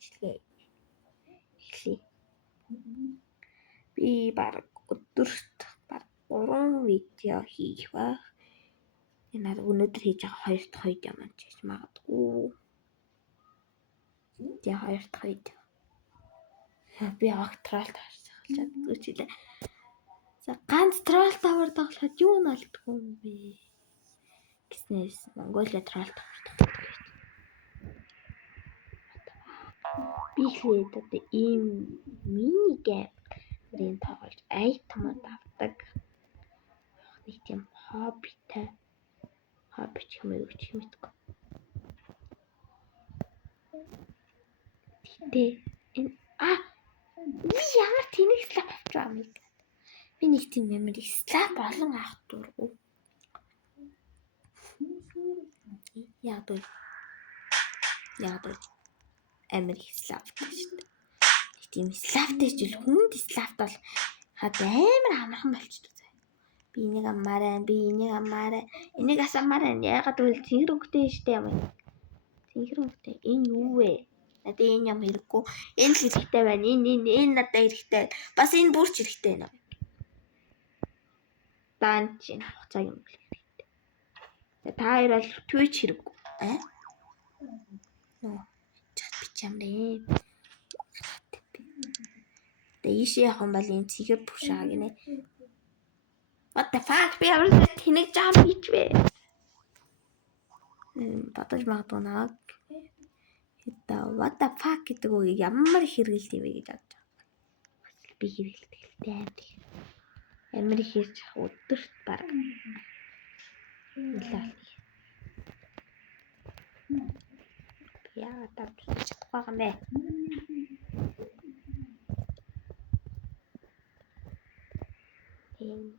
бичлэгээ эхлэе. Би баг өдөрт баг 3 видео хийх ба. Энэ өнөөдөр хийж байгаа 2 дахь видео маань ч гэж магадгүй. Тэгээ 2 дахь видео. Би авахтралт харж чаддгүй ч үлээ. За ганц трол тавар тоглоход юу нь алдгүй юм бэ? Гэснээс Монголиа трол тавар тоглох. Би хэд одоо ийм мини геймрийн тоглож айтмууд авдаг. Нэг тийм хоббитай. Хобби ч юм уу гэж мэдгүй. Тэ энэ би ямар тэнэг слап авч байгаа юм. Би нэг тийм memory slap олон авах дурггүй. Яг memory slap гэж шүү дээ. Нэг тийм slapтэй ч л хүнд slap бол хад амар амархан болчихдог. Би энийг амаарай. Энийг асаамаарай. Ягаад гэвэл цэнхэрхэгтэй штэ юм. Цэнхэрхэгтэй. Энэ юу вэ? Надад энэ юм хэрэггүй. Энэ л хэрэгтэй байна. Энэ надад хэрэгтэй. Бас энэ бүрч хэрэгтэй байна. Даан чинь хугацаа юм л хэрэгтэй. Та хоёр бол Twitch хэрэггүй. Чат бич юм бэ? Дэшээ явах юм бол энэ цэгэр пушаа гинэ. What the fuck? Би ямар тэнэг жам бичвэ? Батж магадгүй наа. What the fuck гэдэг үг ямар хэрэгэлт юм бэ гэж бодож байгаа. Би хэрэгэлтэй амт. Амар хийж өдөрт баг. Яа тавч чадахгүй юм бэ?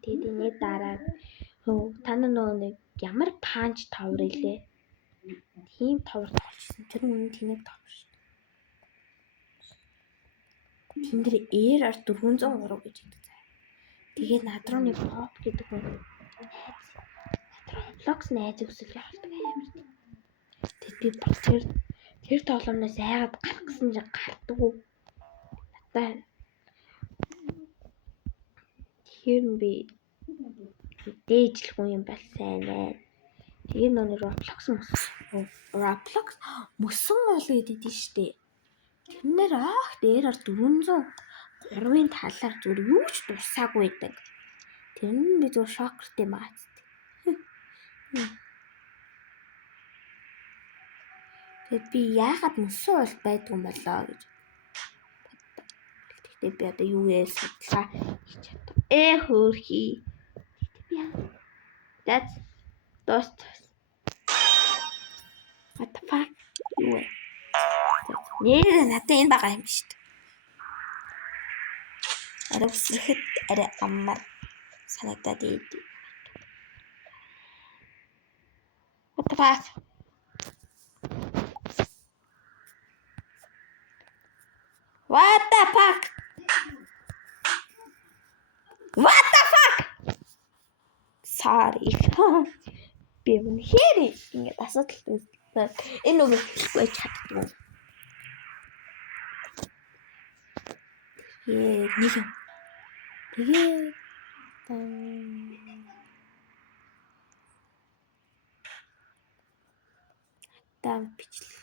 Тэдний дараа та нар нэг ямар панч тавар илээ. Тийм тавар тавьчихсан. Тэр үнэн тэнэг тавар шүү дээ. Тэн дээр AR 403 гэж хэлдэг. Тэгээд над руу нэг pop гэдэг хүн Roblox найз өсөл явуулдаг амар. Тэгэд би баг тэр тоглоомноос айгаад гарах гэсэн чинь гардаггүй. Надаа тэр би дээжлэх юм бол сайн ээ. Тэгээ нөө Roblox мөсөн ол гэдэг штеп. Тэрнэр дээр 403-ын талаар зүгээр юу ч дурсаагүй байдаг. Тэр нь би зүгээр шокертэй маац. Тэгэд би яагаад мөсөн ол байдгүй юм болоо гэж. Тэгтээ би одоо юу яа судлаа хийж чадав. Хөөрхий. That's Dost. What the fuck? Нэр надад энэ байгаа юм шүү дээ. Арай өсрөхөд арай амар санагдаад ийд. What the fuck? What the fuck? What the fuck? Sorry. Би үнэхээр ингэ асуудал энэ үг хэлэхгүй чаддгүй. Нэг юм. Тэгээ там бичлээ.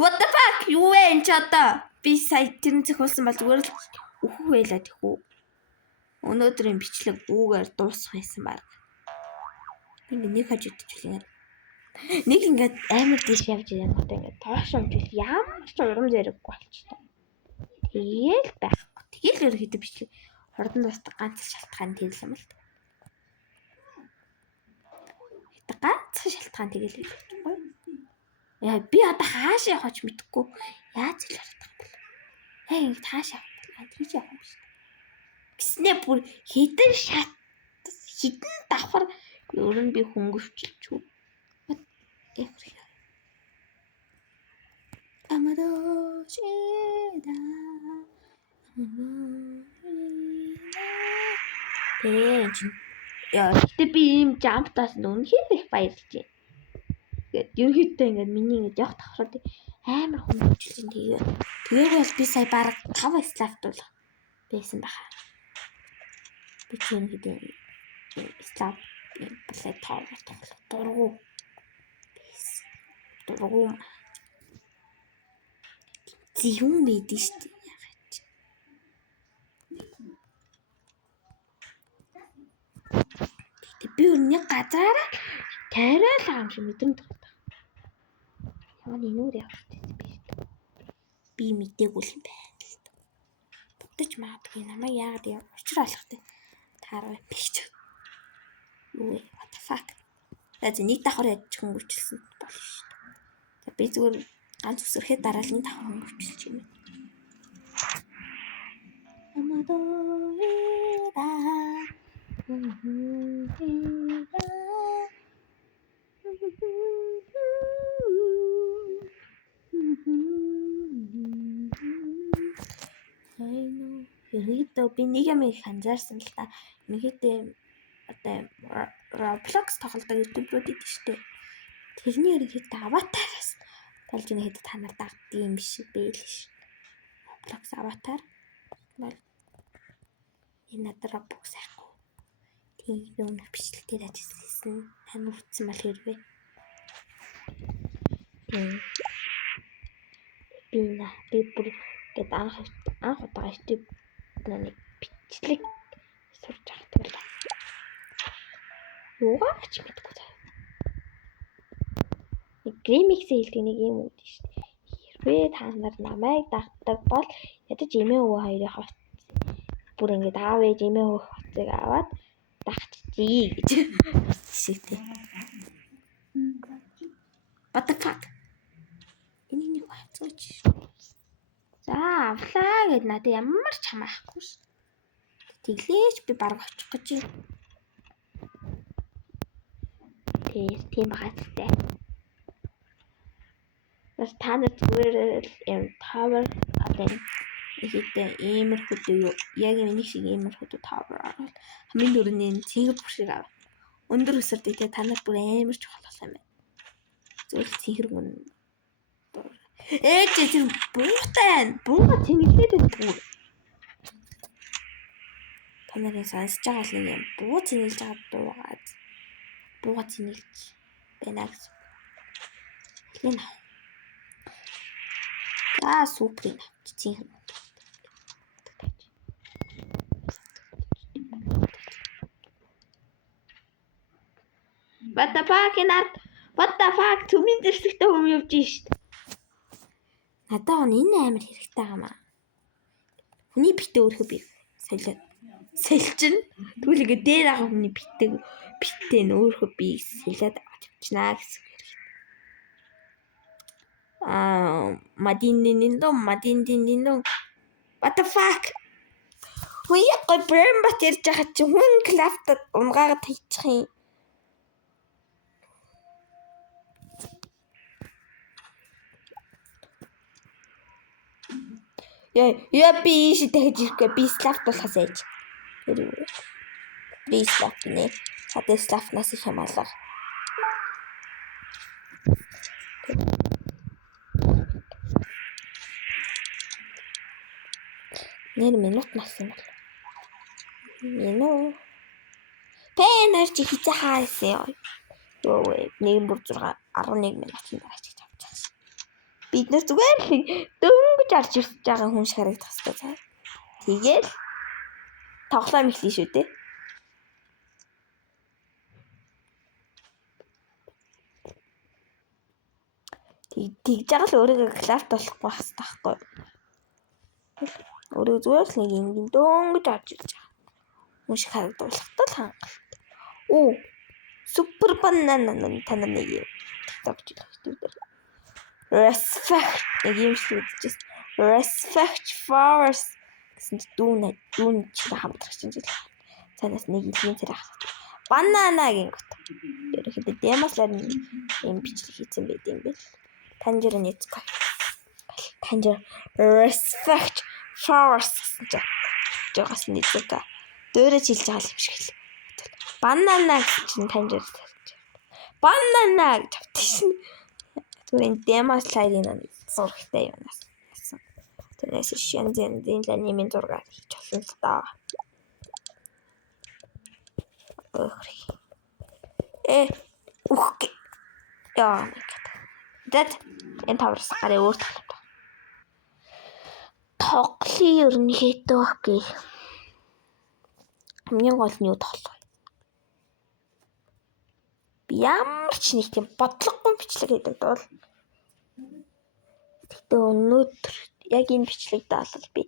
What the fuck? Юу вэ энэ ч одоо? Би сая тэрэн зохиулсан бол зүгээр л өөхөх байлаа тэхүү. Өнөөдрийн бичлэг үүгээр дуусах байсан баг. Нэг хаж идчихлээ. Нэг ингээд амар дэш явж байгаа юм одоо ингээд тоош амжил ямар ч урам зэрэггүй болчихсон. Тэгээл байхгүй. Тэгээл ерөөхдөө бичлэг хурдан дуустах ганц шалтгаан тэр юм л. Ганц шалтгаан тэгээл байхгүй. Яа би одоо хаашаа явах ч мэдэхгүй. Яаж л хараад байгаа юм бэ? Ингэ хаашаа явах тийч явах юм шүү дээ. Гиснээ бүр хідэн давхар өөр нь би хөнгөвчлж үү. Амадошида. Яа, гэтээ би ийм жамптаас үнэхээр их баярлж байна. ерөнхийдөө ингээд миний ингээд явах давхраад амар хүмүүжлэн тэгээд бол би сая бараг 5 слайд бол байсан баха. Би чинь гэдэг слайд плей тавар дургу. Зүүн мэдэн шүү дээ. Би өрний газараа тариал аам шиг мэдрэмж тохиолдог. Яа нүүр явах гэдэг би мэдээгүй юм байна л да. Бүтэж магадгүй намайг яагаад яа учир алхахтай таараа бич. Юу вэ? What the fuck? За нэг давхар ядчих хөнгөвчлсөн болно шүү дээ. За би зүгээр ганц өсөрхөд дараа л нэг давхар хөнгөвчлж юм. Ерөнхийдөө би нэг юм их анзаарсан л та. Ерөнхийдөө одоо Roblox тоглодог YouTube-рууд идэв штэ. Тэрний ерөнхийдөө аватараас болж ихэд та нар дагдаг юм биш бэ л ш. Roblox аватар бол энэ надад Roblox ахгүй. Тийм юм бичлэлээр ажилласан. Тань утсан бол хэрвээ. Би бүр гээд анх удаа YouTube нэг бичлэг сурж байгаа юм. Юугаач мэдгүй таа. Гримикс хэлдэг нэг юм үү шүү дээ. Хэрвээ та нар намайг дагдаг бол ядаж эмээ өвөө хоёрын хоц бүр ингэж аав ээж эмээ өвөө хоцыг аваад дагчжээ гэж шигтэй. What the fuck? Энийг хацууч. За авлаа гэд надад ямар ч хамаахгүй ш. Тэглээч би бараг очих гэж юм. Тийм багттай. Бас та нар зүгээр юм тавар одоо ихэдээ иймэрхүү юу яг миний шиг иймэрхүү тавар орвол хамгийн дөрөвний цэнгэр бүршиг ав. Өндөр өсөрдөг те та нар бүр амар чухал болох юм байна. Зүгээр цэнгэр гүн. Тэр бууга цэнгэлээд байдаг. Та нарын сонсож байгаа л нэг юм буу цэнгэлж байгаа бууга цэнгэлж байна гэсэн. Хин супер цэнгэр. What the fuck түмэн зэрсэгтэй хүм явж шít. Надад энэ амар хэрэгтэй гамаа. Хүний битээ өөрхөө би сэлчин. Тэгвэл ингээ дээр байгаа хүний битээ нь өөрхөө би сэлээд авчихнаа гэсэн. Мадин what the fuck? Хөөе гой брэм бат ярьж байгаа чи хүн клафтад унгаагаад тавьчих юм. Я би иш дахиж ирэхгүй би слафт болохоос ээж. Би слафт нэ. Хадаа слафтнаас их юм алга. Нэр минут насан бол. Минут. Пэнэр чи хизээ хаасан. Йоо вэ. 1:6 11 минутын дараа ч гэж авчихсан. Бид нар зүгээр л дөнгөж арч ирж байгаа хүн шиг харагдах хэрэгтэй. Тэгээд тоглоом эхлэе шүү дээ. Тэгж байгаа л өөрийгөө клафт болохгүй хас таахгүй. Өөрөө зүгээр л нэг юм дөнгөж арч ирж байгаа. Хүн шиг харагдуулах тал хангалт. Супер банана та нар нэг юм. TikTok хэлдэг. Respect нэг юм шиг үзчихсэн. Respect force гэсэн дүүн чи хамтрах чинь жил. Цаанаас нэг илийн царай хасаад. Банана гингот. Ерөнхийдөө демослаар юм бичлэг хийсэн байт юм бэл. Танжер нэцгүй. Танжер respect force гэсэн чинь. Жогоос нэцгүй. Дөөрөж хэлж байгаа юм шиг л. Банана гэсэн чинь танжер. Банана гэж авчихсан. Түр энэ Demon Slayer-ийн зурагтай юм нас. Тэрнээс янз-янзын анимын зураг хийж олсон л доо. Ух. Яа. Дэт энэ таврас гараа өөр талбай. Тоглоё ерөнхийдөө окей. Хамгийн гол нь юу тоглох вэ? Би ямар ч нэг тийм бодлогогүй бичлэг хийдэг бол тэгтээ өнөөдөр яг энэ бичлэг даалал би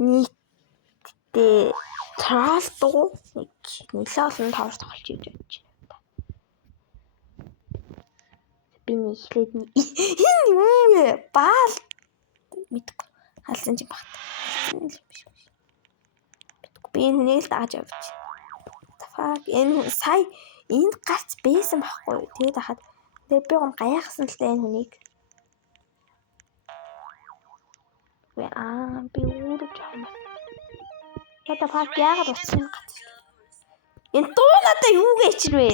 нийтдээ трал дуу нэлээд олон тавар тоглож хийж байж байна. Би нэг ихлээд энэ юу вэ? Баал мэдгүй халсан ч багт. Би энэ л дааж явж. Fuck энэ сая энд гарц байсан байхгүй. Тэгээд хахад би гом гайхсан л да энэ хүнийг. Би үрж авах. Яда fuck яагаад утсан гац. Энэ дуу надаа юу гэчрвэ?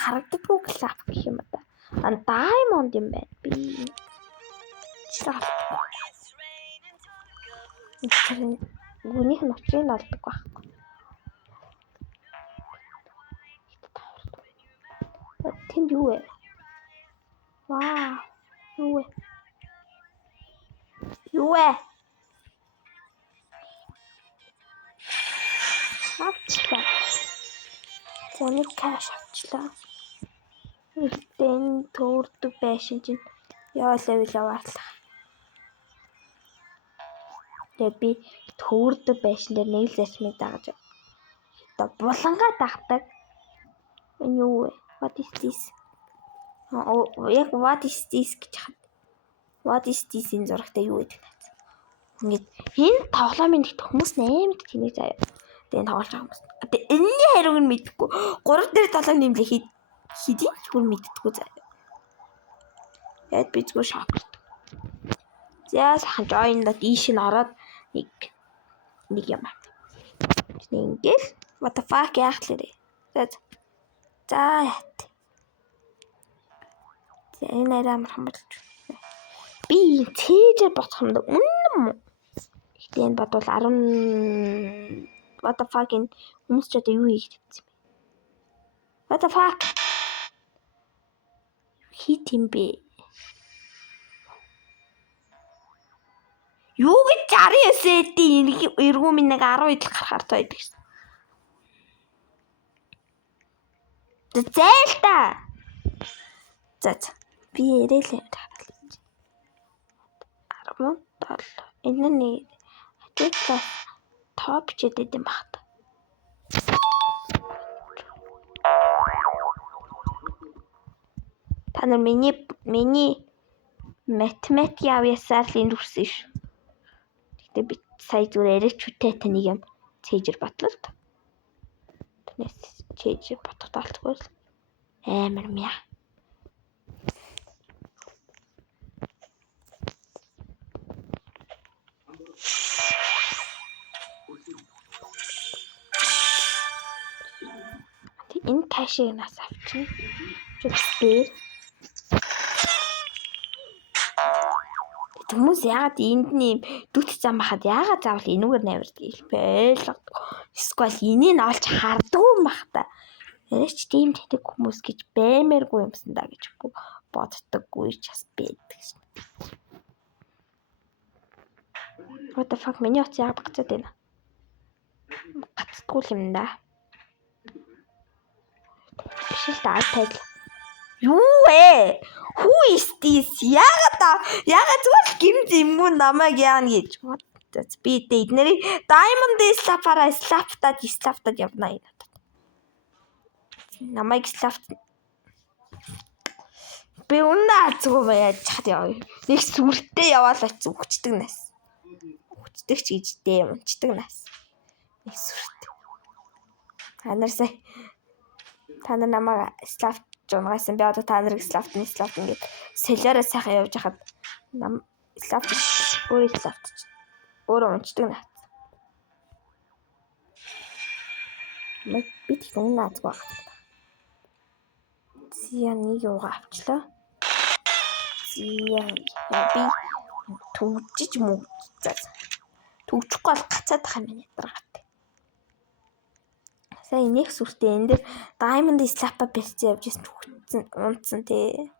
Харагддаггүй клап гэх юм да. Diamond юм байна. Би Гүнийх нь очрыг олдог байхгүй. Тэнд юу вэ? Вау. Юу вэ? Юу вэ? Авчлаа. Гүний каш авчлаа. Үлдэн төөрдөг байшин чинь яваалаа яваарлаа. Тэгээ би төөрдөг байшин дээр нэг л зарчмыг дагаж. Одоо булангаа дагдаг. Энэ юу вэ? What is this? Яг what is this гэж хад. What is this энэ зурагтай юу гэдэг вэ? Ингээд энэ тоглоомын дэх хүмүүс наймд тэнийг заяа. Тэгээ тоглож байгаа хүмүүс. Тэгээ энэний хариуг нь мэдэхгүй. 3 дээр 7 нэмлээ хийдий ч хүн мэддэггүй заяа. Яд би зүгээр шок. За сайхан join-да дийш нь ороод нэг юм. Ингээл what the fuck яах лээ. За яат. За энэ арай амархан болж. Би цээжээр бодох юм да. Үнэн. Гэтэ энэ бодвол 10 what the fuck энэ хүмүүс ч одоо юу хийж тавьсан бэ? What the fuck? Хит юм бэ? Юу гэж 69 эдийн эргүү минь нэг 10 идэл гарахаар тойд гэсэн. Зээл та. За би ярээлээ хаалж. 17. Энэ нэг ажиглаа топ ч гэдэг юм багт. Та нар миний математик авьяасаар л энд хүрсэн ш. Гэтэ би сая зүгээр яриач үтэй таныг юм цээжэр батлаа л. Тэрнээс цээжэр батах таалцгүй л амар мя. Энэ таашиг нас авчих. Жүкспээр. Хүмүүс яагаад энд нэм дүт зам бахад яагаад заавал энүүгээр навирдаг юм бэ? Эсвэл энийг нь олж харддаг юм бах та. Яриач тийм тэтг хүмүүс гэж баймааргүй юмсан да гэж боддоггүй ч бас байдаг шин. What the fuck миний утас яагаад гацаад байна? Гацдаггүй юм да. Биш л да тал. Юу вэ? Who is this? Яагаад зүгээр гимз юм уу намайг яана гэж. Би эднэрийг Diamond слаптад явна энэ. Намайг слафт. Би унаа зүгээр яаж чад яа. Нэг сүртэй яваалаач үхчихдэг нас. Үхчихдэг ч гэжтэй унцдаг нас. Нэг сүртэй. Та нар намайг слафт жунгасан би одоо та нарыг слафт ингээд солиороо сайхан явж хахад слафт өөрөө унцдаг наа. Би тэг үнэ наазгүй байна. Зя нэг юугаа авчлаа. Зя би төвжиж мөгцөөс. Төвчихгүй бол гацаад тах юм ядаргатай. Сая нэг сүртэй энэ дээр Diamond Slap бэрч явж ирсэн унтсан тий.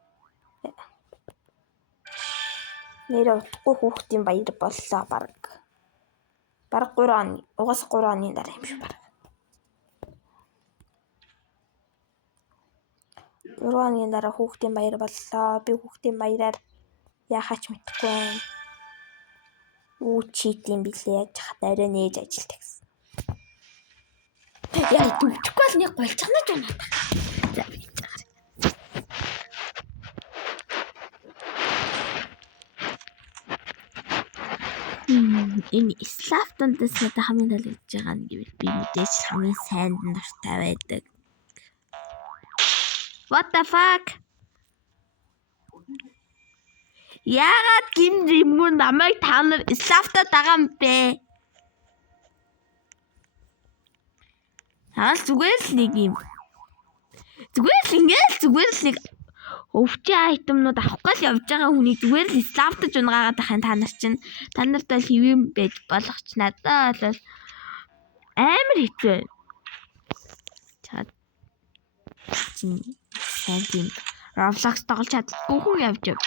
Нэрээ утгагүй хүүхдийн баяр боллоо баг. Бараг 3 оны. Угаас 3 оны дараа юм шиг баг. 3 оны дараа хүүхдийн баяр боллоо. Би хүүхдийн баяраар яахаач мэдэхгүй байна. Чит юм билээ яаж хат арай нээж ажилтдаг гэсэн. Яа төвчгүй л нэг голчгнаж байна. За би чагаар. Энэ Slap-тандас надад хамгийн таалагдж байгаа нь гэвэл би мэдээж хамгийн сайн дуртай байдаг. What the fuck? Яагаад гимзэмгүй намайг та нар Slap-та дагаа юм бэ? Зүгээр л нэг юм. Зүгээр л нэг өвчийн айтемнууд авах гал явж байгаа хүний зүгээр л Slap-таж унгаагаад ахын та нарт бол хэвэн байж болох ч надад бол амар хэцүү. Чад сайн тийм Roblox тоглож чаддгүй хүн явж.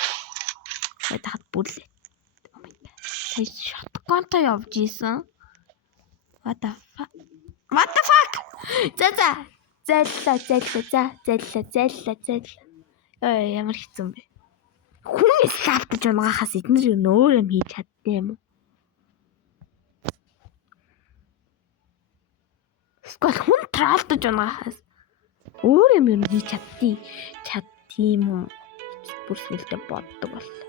Хахад бүрлээ. Сая shotgun-то явж исэн. What the fuck? Зайллаа. Ямар хэцүү бэ? Хүн Slap-таж унгахаас эднэр юу өөр юм хийж чаддсан юм уу? Эсвэл хүн троллдож унгахаас өөр юм хийж чаддсан юм уу? Бүр сүлдээ боддог боллоо.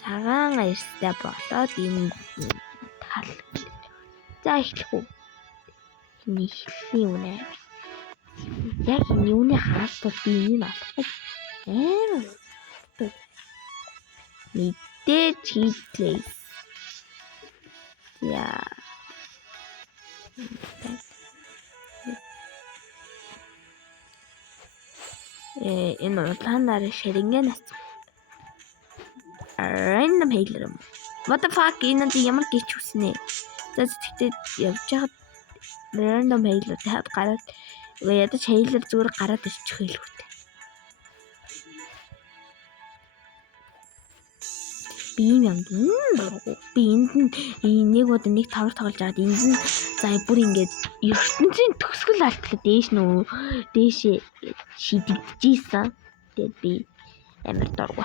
Цагаан аярстай болоод юм тал. За эхлэх үү. Нийхний үнэ. Яг энэ юуны хаалттай би энэ олох. Мэдээж хийлээ. Яа. Энэ улаанаар ширэнгэнээс random healer юм. What the fuck энэ ямар гिच хүснэ. За тэгтээ явж хаад random healer таад гараад ядаж healer зүгээр гараад ирчих хэлвэхтэй. Би юм би энд нэг удаа нэг тавар тоглож байгаад энд нь за бүр ингээд ертөнцийн төгсгөл алтлаа дээшээ шидэгдэжсэн. Тэгээд би амар дургу.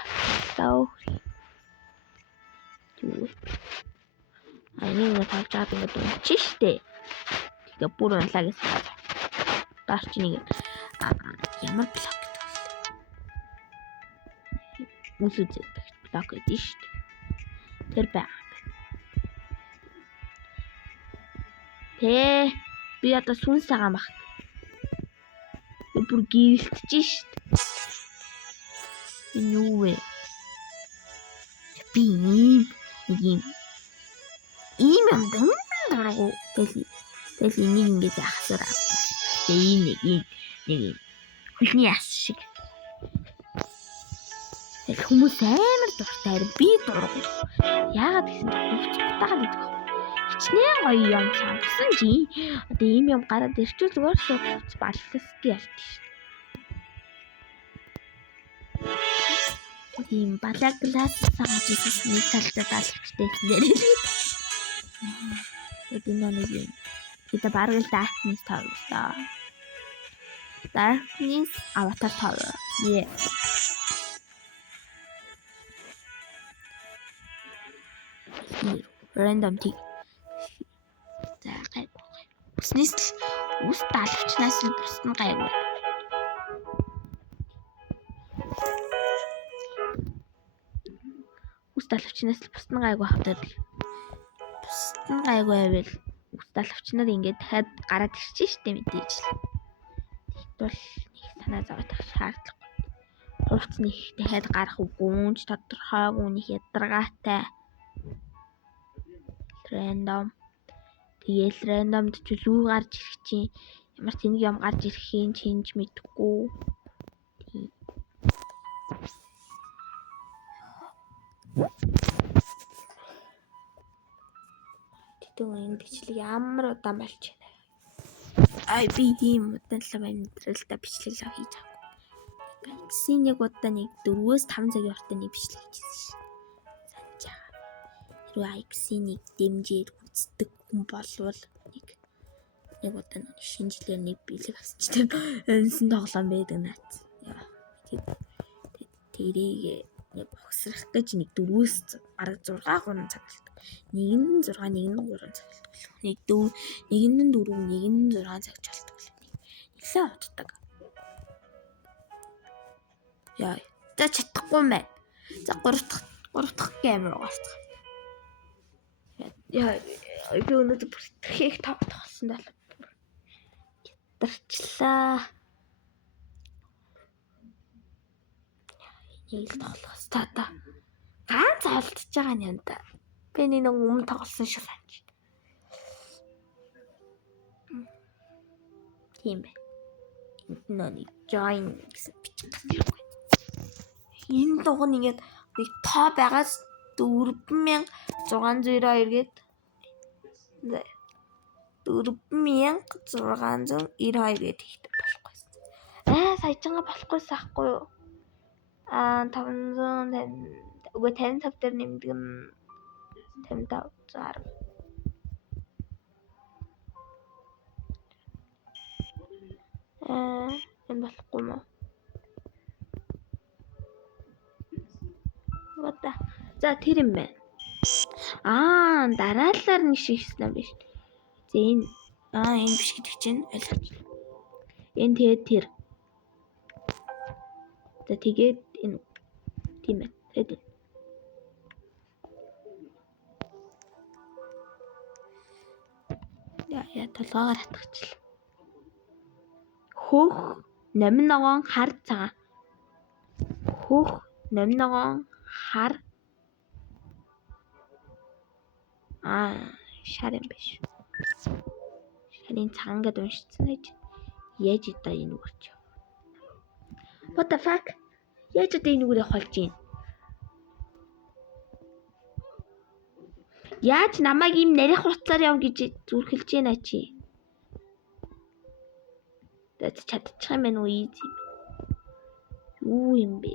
Нэг тавж байгаа ингээд унчих штэ. Тэгээ бүр унлаа гэсэн. Даарч нэг ямар блок гэдэг. Үсүзээ блок гэдэг штэ. Тэр бай. Би одоо сүнс сагаан баг. Би бүр гэрэлтэж штэ. Энэ юу вэ? Би ийм юм дургу тэгэл энийг ингэж ахсаар авах. Тэгээ нэг хүчний ас шиг. Тэгэл хүмүүс амар дуртай би дургу. Яагаад гэсэн хөвцөг гэдэг. Хичнээн гоё юм сонгосон чи. Одоо ийм юм гараад ирчихвэл зүгээр шууд хөвц баллаас ялт шүү. Тийм балаг глаз сааж ирсэн нэг талдаа даалгчтай нэрээ. Тэгээд энэ нэг юм. Kita бараг л Darkness тавлаа. Darkness Avatar Tower. Yeah. Random tick. За гайгүй. Бүснээс л үс даалгчнаас л бусд нь гайгүй. Үс даалгчнаас л бусд нь гайгүй хавтаад л. Бусд нь гайгүй байвал үс даалгчнаар ингээд дахиад гараад ирчих штеп мэдээж л. Тэгт бол нэг санаа зовоох шаардлагагүй. Хувцс нэг дахиад гарах үгүйч тодорхойгүй нэг ядаргаатай. Random Тэгээл рандомд ч лүү гарч ирэх чинь ямар тэнэг юм гарч ирэхин чинж мэдгүй. Тэгтээ энэ бичлэг ямар удаан болж байна. Ай би ийм удаанлаг амьдралдаа бичлэг лав хийж байгаа. Гэсэн нэг удаа нэг 4-5 цагийн уртаа нэг бичлэг хийсэн шин. Санаж байгаа. Хэрвээ X-ийг дэмжиж үздэг хүн болвол нэг удаа нэг шинжилгээр нэг бэлэг авсчтай өнсөн тоглоом байдаг наац. Яа. Тэрийг нэг бохсрах гэж нэг 4-өөс бараг 6 3 цаг болдог. Нэг нь 6, нэг нь 3 цаг болдог. Нэг 4, нэг нь 6 цаг болдог. Нэлээ уддаг. Яа. За чадахгүй мэн. За 3 дахь камер угаасах. Яа. Би өнөөдөр бүр их тоглосон даа. Дарчлаа. Нэг тоглох стата. Ганц алдчихж байгаа юм да. Би нэг өмнө тоглосон шиг санаж. Тийм бай. Энд join гэсэн бичих гэсэн. Энэ дугуй ингээд нэг тоо байгаас 4602 гээд 4692 гээд хийдэг болохгүй. Саяжгаа болохгүйсэн ахгүй юу? 500 үгүй 55 дээр нэмдэг нь 55 110. Энэ болохгүй мó. Вата. За тэр юм байна. Дараалалаар нэг шигсэн юм биш. За энэ энэ биш гэдэг чинь ойлгож байна. Энэ тэгээд тэр. За тэгээд энэ тийм ээ. Тэгээд яа толгоогоор хатгачлаа. Хөх номин ногоон хар цагаан. Хөх номин ногоон хар шар юм биш. Шарын цагаан гэдэг уншицсан гэж. Яаж одоо энэ үгэрч. What the fuck? Яаж одоо энэ үгэрийг холж ийн? Яаж намайг ийм нарийнх хутлаар яв гэж зүрхэлж байна чи? Тэд чадчих юм байна уу easy. Юу юм бэ?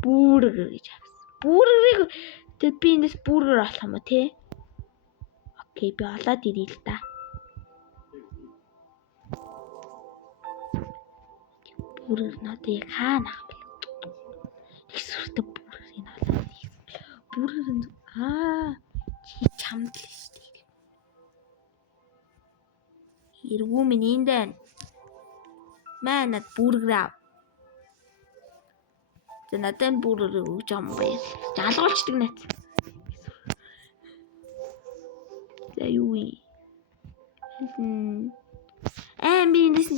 Бүргэр гэж авсан. Бүргэрийг тэд би эндээс бүргэр олох юм уу те? Окей би олоод ирээ л да. Бүргэр надад яг хаана ах бэ? Их сүртэй бүргэрийг олоод ирээ. Бүргэр чи чамд л шүү. Эргүү минь энд байна. Манад бүргэр ав. За надад бүргэр өгч юм байна. Жалгуулчдаг наац. За юу вэ? Би эндээс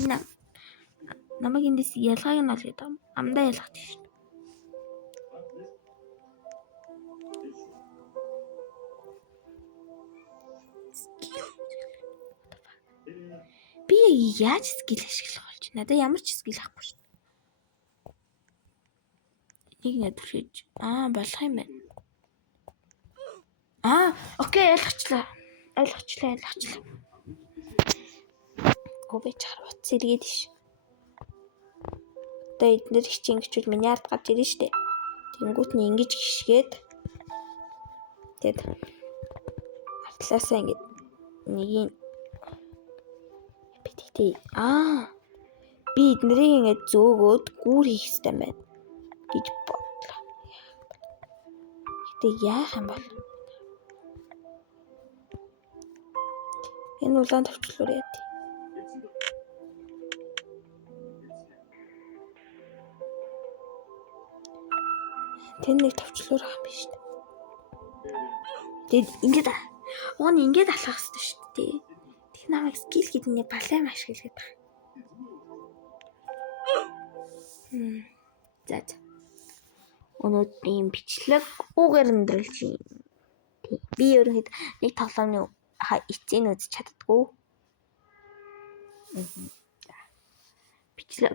намайг эндээс ялгааг нь олж гэдэг юм. Амдаа ялгах тийм шүү. Би яаж скил ашиглах болж байна? Надад ямар ч скил авахгүй шүү. Нэг нэвтрэж болох юм байна. Окей ойлгочлаа. Өвөө чар бот сэргээд ш. Одоо эднэр хичээн гिचүүл миний ард гарч ирнэ штэ. Тэнгүүт нь ингэж гიშгээд тэгэд артлаасаа ингэ нэгийг битгтээ. Би эднэрийг ингэ зөөгөөд гүүр хийх хэрэгтэй байна гэж бодлоо. Гэтэ яах юм бол энэ улаан төвчлөр яа. Тэн нэг төвчлөр ах биш үү? Тэгэд ингэж ингээд алхах хэрэгтэй шүү дээ. Тэг намайг скил гэдэг нэг балам ашиглаад байна. За. Өнөөдрийн бичлэг үгээр өндөрлж юм. Би ерөнхийдөө нэг тоглоомны эцсийн үзэж чаддгүй. Бичлэг